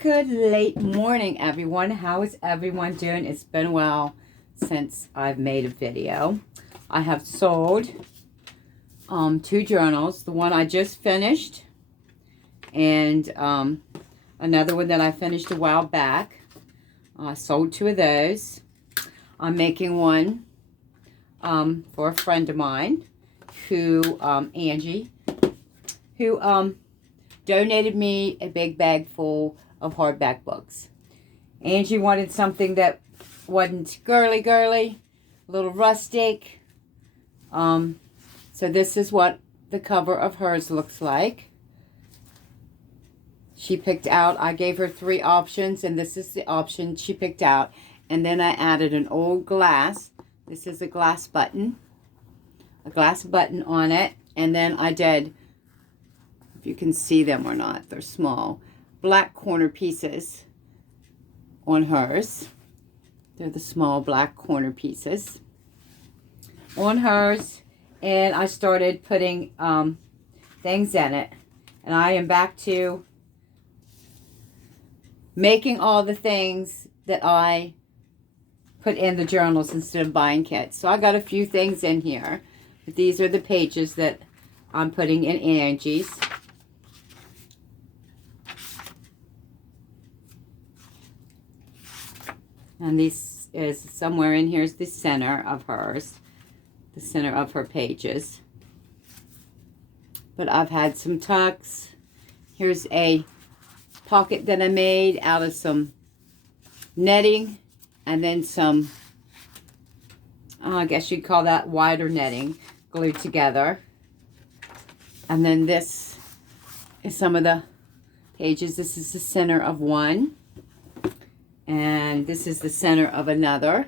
Good late morning, everyone. How is everyone doing? It's been a while since I've made a video. I have sold two journals. The one I just finished and another one that I finished a while back. I sold two of those. I'm making one for a friend of mine who, Angie, who donated me a big bag full of hardback books. Angie wanted something that wasn't girly, a little rustic. So this is what the cover of hers looks like. She picked out, I gave her 3 options, and this is the option she picked out. And then I added an old glass. This is a glass button on it. And then I did, if you can see them or not, they're small, black corner pieces on hers. They're the small black corner pieces on hers. And I started putting things in it. And I am back to making all the things that I put in the journals instead of buying kits. So I got a few things in here. But these are the pages that I'm putting in Angie's. And this is somewhere in here is the center of hers. The center of her pages. But I've had some tucks. Here's a pocket that I made out of some netting. And then some, I guess you'd call that wider netting glued together. And then this is some of the pages. This is the center of one. And this is the center of another.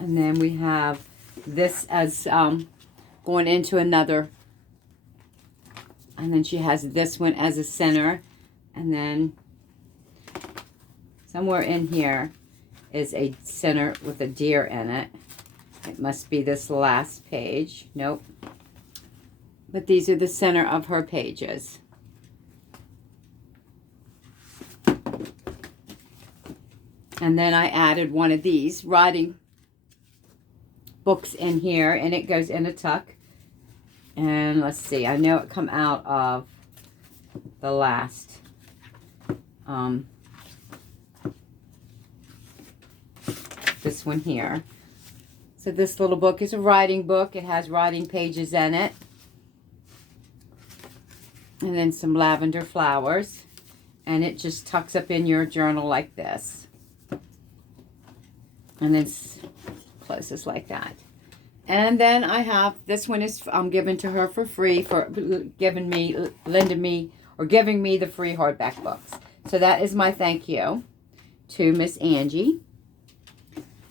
And then we have this as going into another. And then she has this one as a center. And then somewhere in here is a center with a deer in it. It must be this last page. Nope. But these are the center of her pages. And then I added one of these writing books in here, and it goes in a tuck. And let's see, I know it come out of the last this one here. So this little book is a writing book. It has writing pages in it. And then some lavender flowers. And it just tucks up in your journal like this. And then closes like that. And then I have, this one is given to her for free for giving me the free hardback books. So that is my thank you to Miss Angie.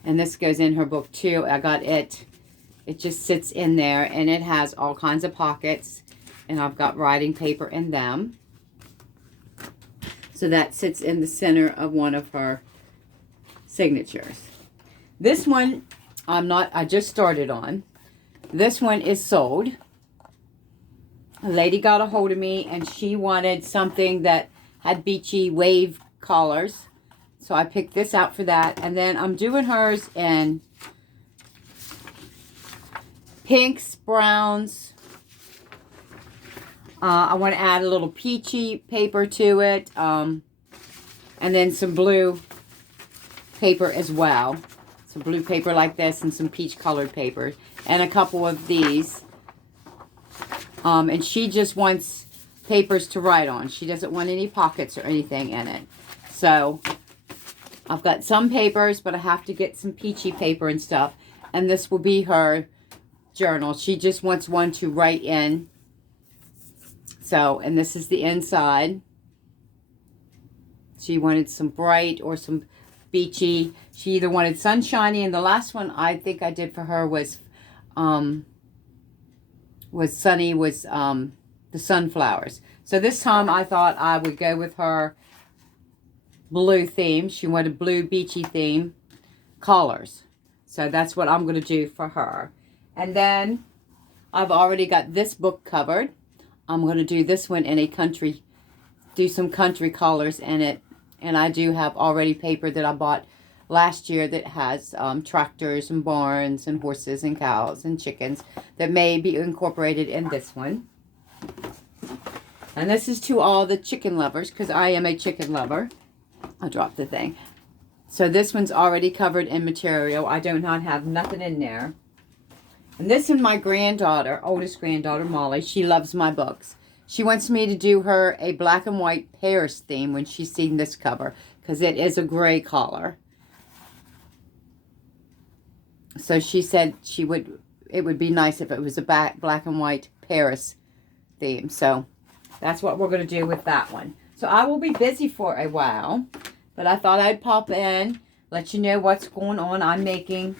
And this goes in her book too. I got it. It just sits in there, and it has all kinds of pockets. And I've got writing paper in them. So that sits in the center of one of her signatures. This one, I just started on. This one is sold. A lady got a hold of me, and she wanted something that had beachy wave collars. So I picked this out for that. And then I'm doing hers in pinks, browns. I want to add a little peachy paper to it. And then some blue paper as well. Some blue paper like this and some peach colored paper. And a couple of these. And she just wants papers to write on. She doesn't want any pockets or anything in it. So I've got some papers, but I have to get some peachy paper and stuff. And this will be her journal. She just wants one to write in. So, and this is the inside. She wanted some bright or some beachy. She either wanted sunshiny, and the last one I think I did for her was sunny, the sunflowers. So this time I thought I would go with her blue theme. She wanted blue beachy theme collars. So that's what I'm going to do for her. And then I've already got this book covered. I'm going to do this one in a country, do some country colors in it. And I do have already paper that I bought last year that has tractors and barns and horses and cows and chickens that may be incorporated in this one. And this is to all the chicken lovers, because I am a chicken lover. I dropped the thing. So this one's already covered in material. I do not have nothing in there. And this one, my granddaughter, oldest granddaughter, Molly, she loves my books. She wants me to do her a black and white Paris theme when she's seen this cover, because it is a gray color. So she said it would be nice if it was a black and white Paris theme. So that's what we're going to do with that one. So I will be busy for a while, but I thought I'd pop in, let you know what's going on. I'm making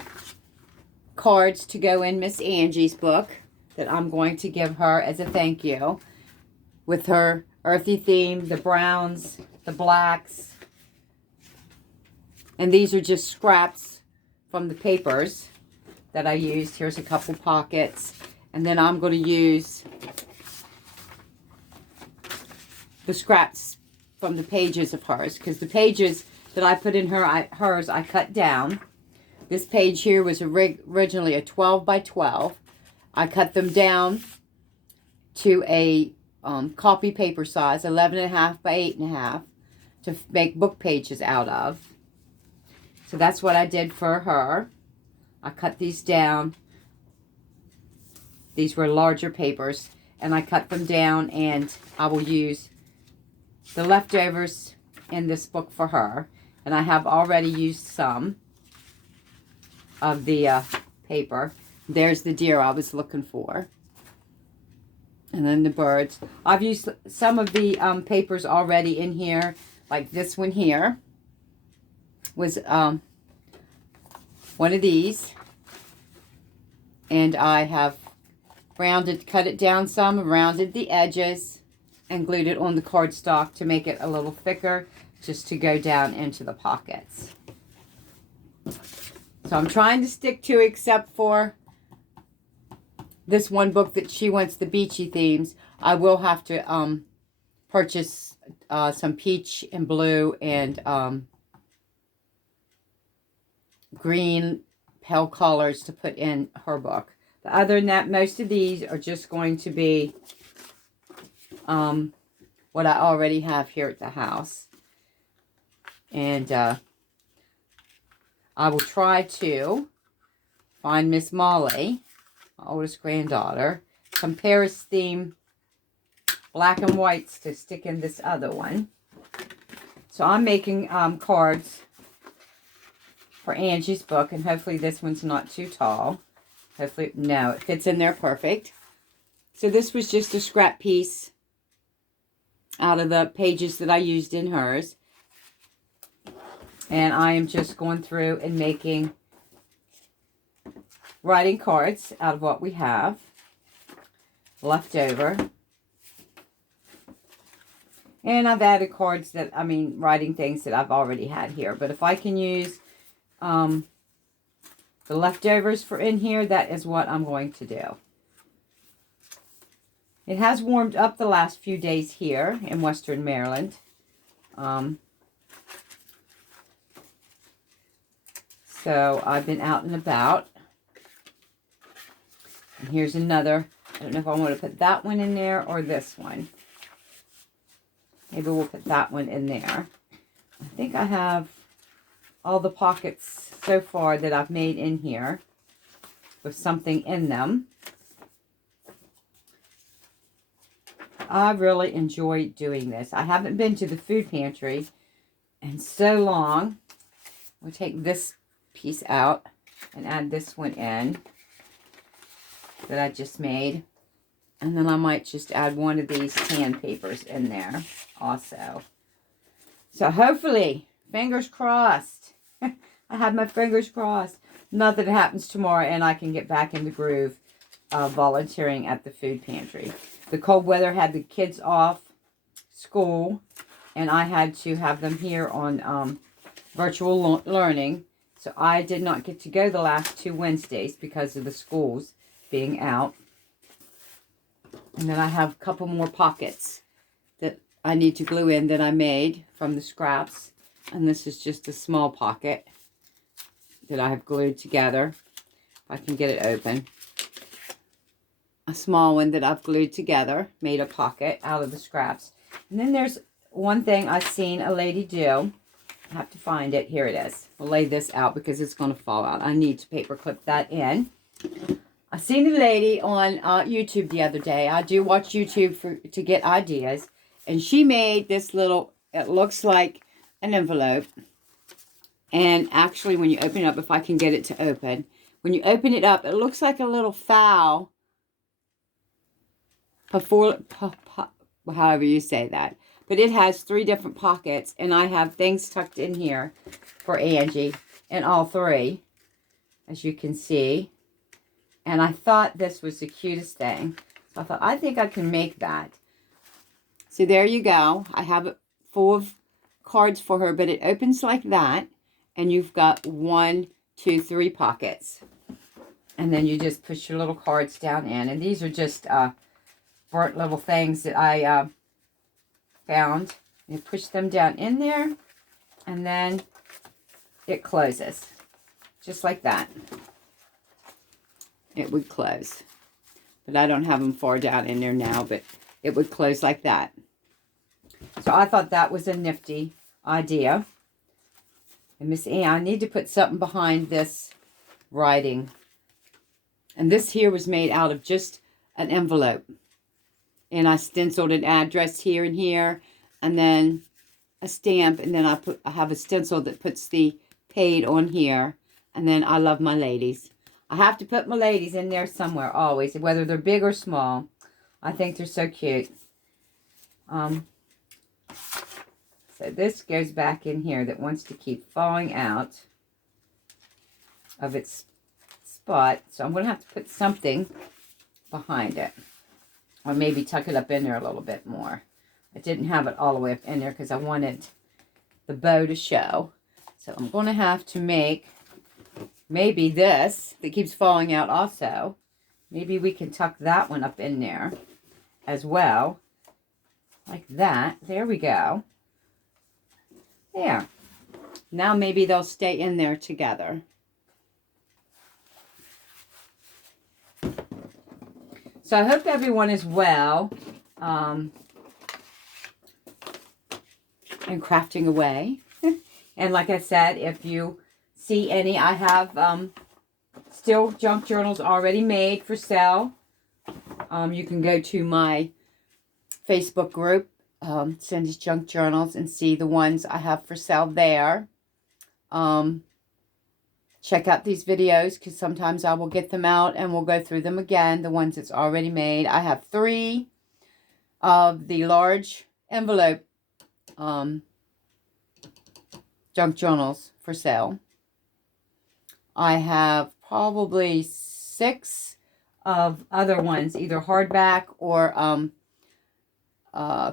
cards to go in Miss Angie's book that I'm going to give her as a thank you, with her earthy theme, the browns, the blacks. And these are just scraps from the papers that I used. Here's a couple pockets. And then I'm going to use the scraps from the pages of hers, because the pages that I put in hers I cut down. This page here was originally a 12 by 12. I cut them down to a copy paper size, 11.5 by 8.5, to make book pages out of. So that's what I did for her. I cut these down. These were larger papers, and I cut them down, and I will use the leftovers in this book for her. And I have already used some of the paper. There's the deer I was looking for. And then the birds. I've used some of the papers already in here. Like this one here was one of these. And I have cut it down some, rounded the edges, and glued it on the cardstock to make it a little thicker, just to go down into the pockets. So I'm trying to stick to, except for this one book that she wants, the beachy themes. I will have to purchase some peach and blue and green pale colors to put in her book. But other than that, most of these are just going to be what I already have here at the house. And I will try to find Miss Molly, my oldest granddaughter, some Paris theme black and whites to stick in this other one. So I'm making cards for Angie's book, and hopefully this one's not too tall. Hopefully, no, it fits in there perfect. So this was just a scrap piece out of the pages that I used in hers. And I am just going through and making writing cards out of what we have left over. And I've added cards that, writing things that I've already had here. But if I can use the leftovers for in here, that is what I'm going to do. It has warmed up the last few days here in Western Maryland. So I've been out and about. And here's another. I don't know if I want to put that one in there or this one. Maybe we'll put that one in there. I think I have all the pockets so far that I've made in here with something in them. I really enjoy doing this. I haven't been to the food pantry in so long. We'll take this piece out and add this one in that I just made. And then I might just add one of these tan papers in there also. So hopefully, fingers crossed. I have my fingers crossed. Nothing happens tomorrow and I can get back in the groove of volunteering at the food pantry. The cold weather had the kids off school, and I had to have them here on virtual learning. So I did not get to go the last 2 Wednesdays because of the schools being out. And then I have a couple more pockets that I need to glue in that I made from the scraps. And this is just a small pocket that I have glued together. If I can get it open. A small one that I've glued together, made a pocket out of the scraps. And then there's one thing I've seen a lady do. I have to find it. Here it is. We'll lay this out because it's going to fall out. I need to paper clip that in. I seen a lady on YouTube the other day. I do watch YouTube to get ideas. And she made this little, it looks like an envelope. And actually when you open it up, if I can get it to open. When you open it up, it looks like a little fowl. However you say that. But it has 3 different pockets. And I have things tucked in here for Angie. In all 3. As you can see. And I thought this was the cutest thing. So I thought, I think I can make that. So there you go. I have it full of cards for her. But it opens like that. And you've got 1, 2, 3 pockets. And then you just push your little cards down in. And these are just burnt little things that I found. You push them down in there. And then it closes. Just like that. It would close. But I don't have them far down in there now. But it would close like that. So I thought that was a nifty idea. And Miss Ann, I need to put something behind this writing. And this here was made out of just an envelope. And I stenciled an address here and here. And then a stamp. And then I have a stencil that puts the paid on here. And then I love my ladies. I have to put my ladies in there somewhere always. Whether they're big or small. I think they're so cute. So this goes back in here that wants to keep falling out of its spot. So I'm going to have to put something behind it. Or maybe tuck it up in there a little bit more. I didn't have it all the way up in there because I wanted the bow to show. So I'm going to have to make maybe this that keeps falling out also. Maybe we can tuck that one up in there as well. Like that. There we go. There. Now maybe they'll stay in there together. So I hope everyone is well and crafting away. And like I said, if you see any, I have still junk journals already made for sale. You can go to my Facebook group, Cindy's Junk Journals, and see the ones I have for sale there. Check out these videos because sometimes I will get them out and we'll go through them again, the ones that's already made. I have 3 of the large envelope junk journals for sale. I have probably 6 of other ones, either hardback or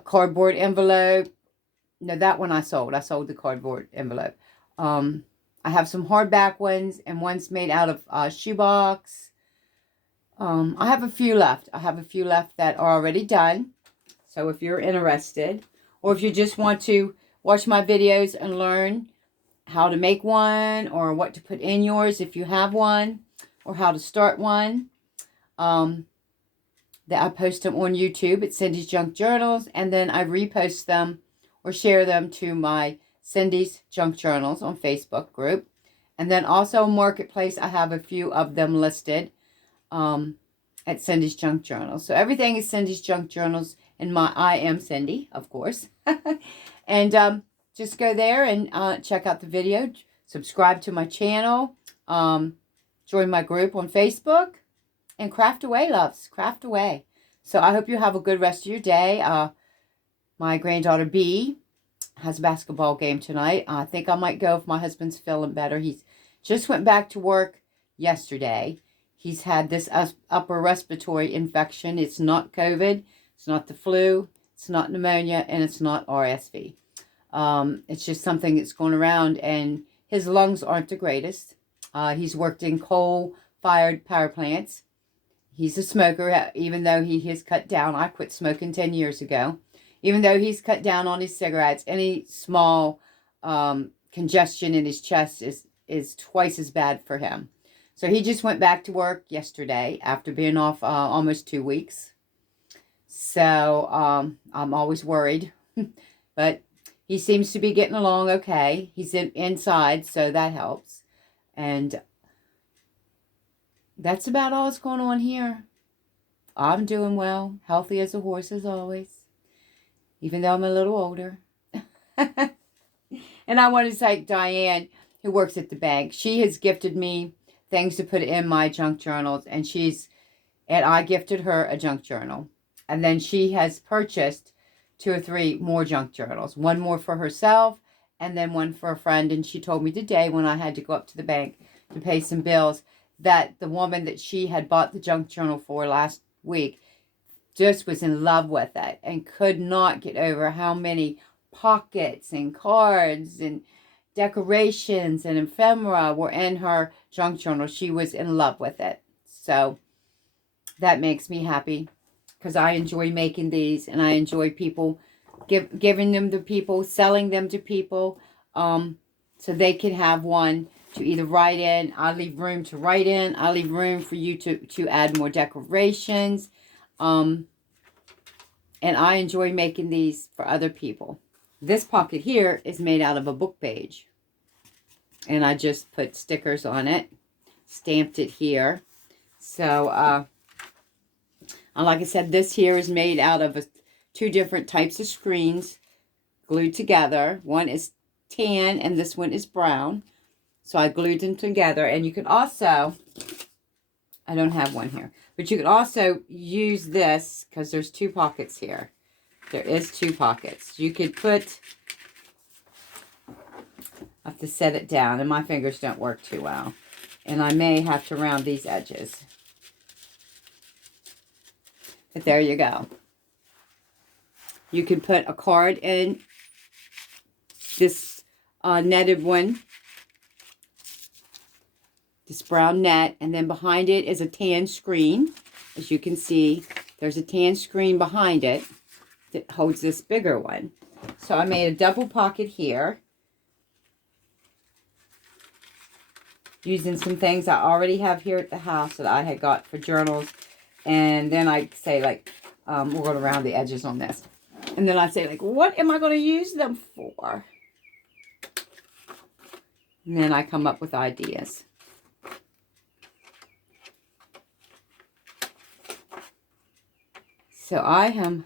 cardboard envelope. No, that one I sold. I sold the cardboard envelope. I have some hardback ones and ones made out of shoebox. I have a few left. I have a few left that are already done. So if you're interested, or if you just want to watch my videos and learn how to make one, or what to put in yours if you have one, or how to start one, that I post them on YouTube at Cindy's Junk Journals, and then I repost them or share them to my Cindy's Junk Journals on Facebook group. And then also Marketplace, I have a few of them listed at Cindy's Junk Journals. So everything is Cindy's Junk Journals, and I am Cindy, of course. And just go there and check out the video. Subscribe to my channel. Join my group on Facebook. And craft away, loves. Craft away. So I hope you have a good rest of your day. My granddaughter B has a basketball game tonight. I think I might go if my husband's feeling better. He's just went back to work yesterday. He's had this upper respiratory infection. It's not COVID. It's not the flu. It's not pneumonia. And it's not RSV. It's just something that's going around. And his lungs aren't the greatest. He's worked in coal-fired power plants. He's a smoker, even though he has cut down. I quit smoking 10 years ago. Even though he's cut down on his cigarettes, any small congestion in his chest is twice as bad for him. So he just went back to work yesterday after being off almost 2 weeks. So I'm always worried. But he seems to be getting along okay. He's inside, so that helps. And that's about all that's going on here. I'm doing well. Healthy as a horse as always. Even though I'm a little older. And I want to thank Diane, who works at the bank. She has gifted me things to put in my junk journals. And I gifted her a junk journal. And then she has purchased 2 or 3 more junk journals. One more for herself and then one for a friend. And she told me today when I had to go up to the bank to pay some bills that the woman that she had bought the junk journal for last week just was in love with it and could not get over how many pockets and cards and decorations and ephemera were in her junk journal. She was in love with it. So that makes me happy because I enjoy making these and I enjoy people giving them to people, selling them to people so they can have one to either write in. I leave room to write in. I leave room for you to add more decorations. And I enjoy making these for other people. This pocket here is made out of a book page. And I just put stickers on it. Stamped it here. So, like I said, this here is made out of 2 different types of screens glued together. One is tan and this one is brown. So I glued them together. And you can also, I don't have one here, but you can also use this because there's 2 pockets here. There is 2 pockets. You could put, I have to set it down and my fingers don't work too well. And I may have to round these edges. But there you go. You can put a card in this netted one. This brown net. And then behind it is a tan screen. As you can see, there's a tan screen behind it that holds this bigger one. So I made a double pocket here. Using some things I already have here at the house that I had got for journals. And then I say, like, we're going to round the edges on this. And then I say, like, what am I going to use them for? And then I come up with ideas. So I am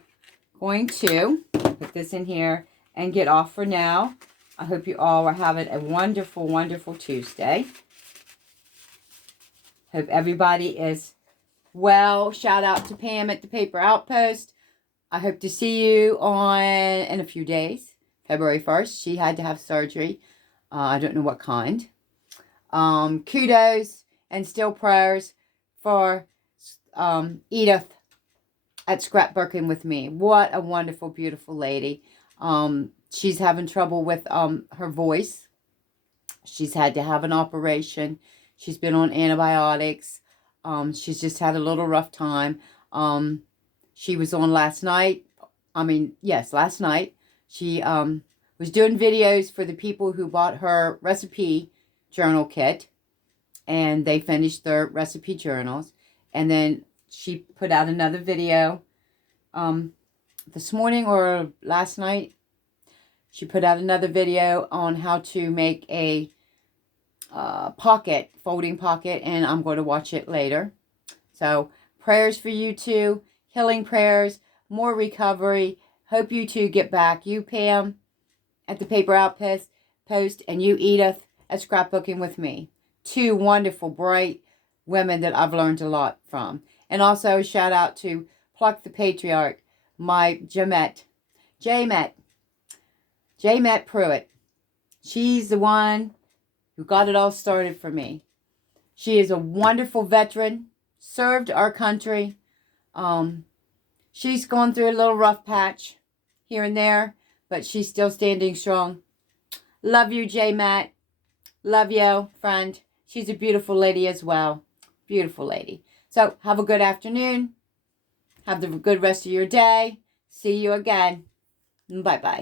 going to put this in here and get off for now. I hope you all are having a wonderful, wonderful Tuesday. Hope everybody is well. Shout out to Pam at the Paper Outpost. I hope to see you in a few days. February 1st. She had to have surgery. I don't know what kind. Kudos and still prayers for Edith at Scrapbooking with me. What a wonderful, beautiful lady. She's having trouble with her voice. She's had to have an operation. She's been on antibiotics. She's just had a little rough time. She was on last night. Last night. She was doing videos for the people who bought her recipe journal kit. And they finished their recipe journals. And then she put out another video this morning or last night. She put out another video on how to make a folding pocket, and I'm going to watch it later. So prayers for you too, healing prayers, more recovery. Hope you two get back. You, Pam, at the Paper Outpost, and you, Edith, at Scrapbooking with me. 2 wonderful, bright women that I've learned a lot from. And also a shout out to Pluck the Patriarch, my Jamet Pruitt. She's the one who got it all started for me. She is a wonderful veteran, served our country. She's gone through a little rough patch here and there, but she's still standing strong. Love you, J-Matt. Love you, friend. She's a beautiful lady as well. Beautiful lady. So have a good afternoon. Have the good rest of your day. See you again. Bye-bye.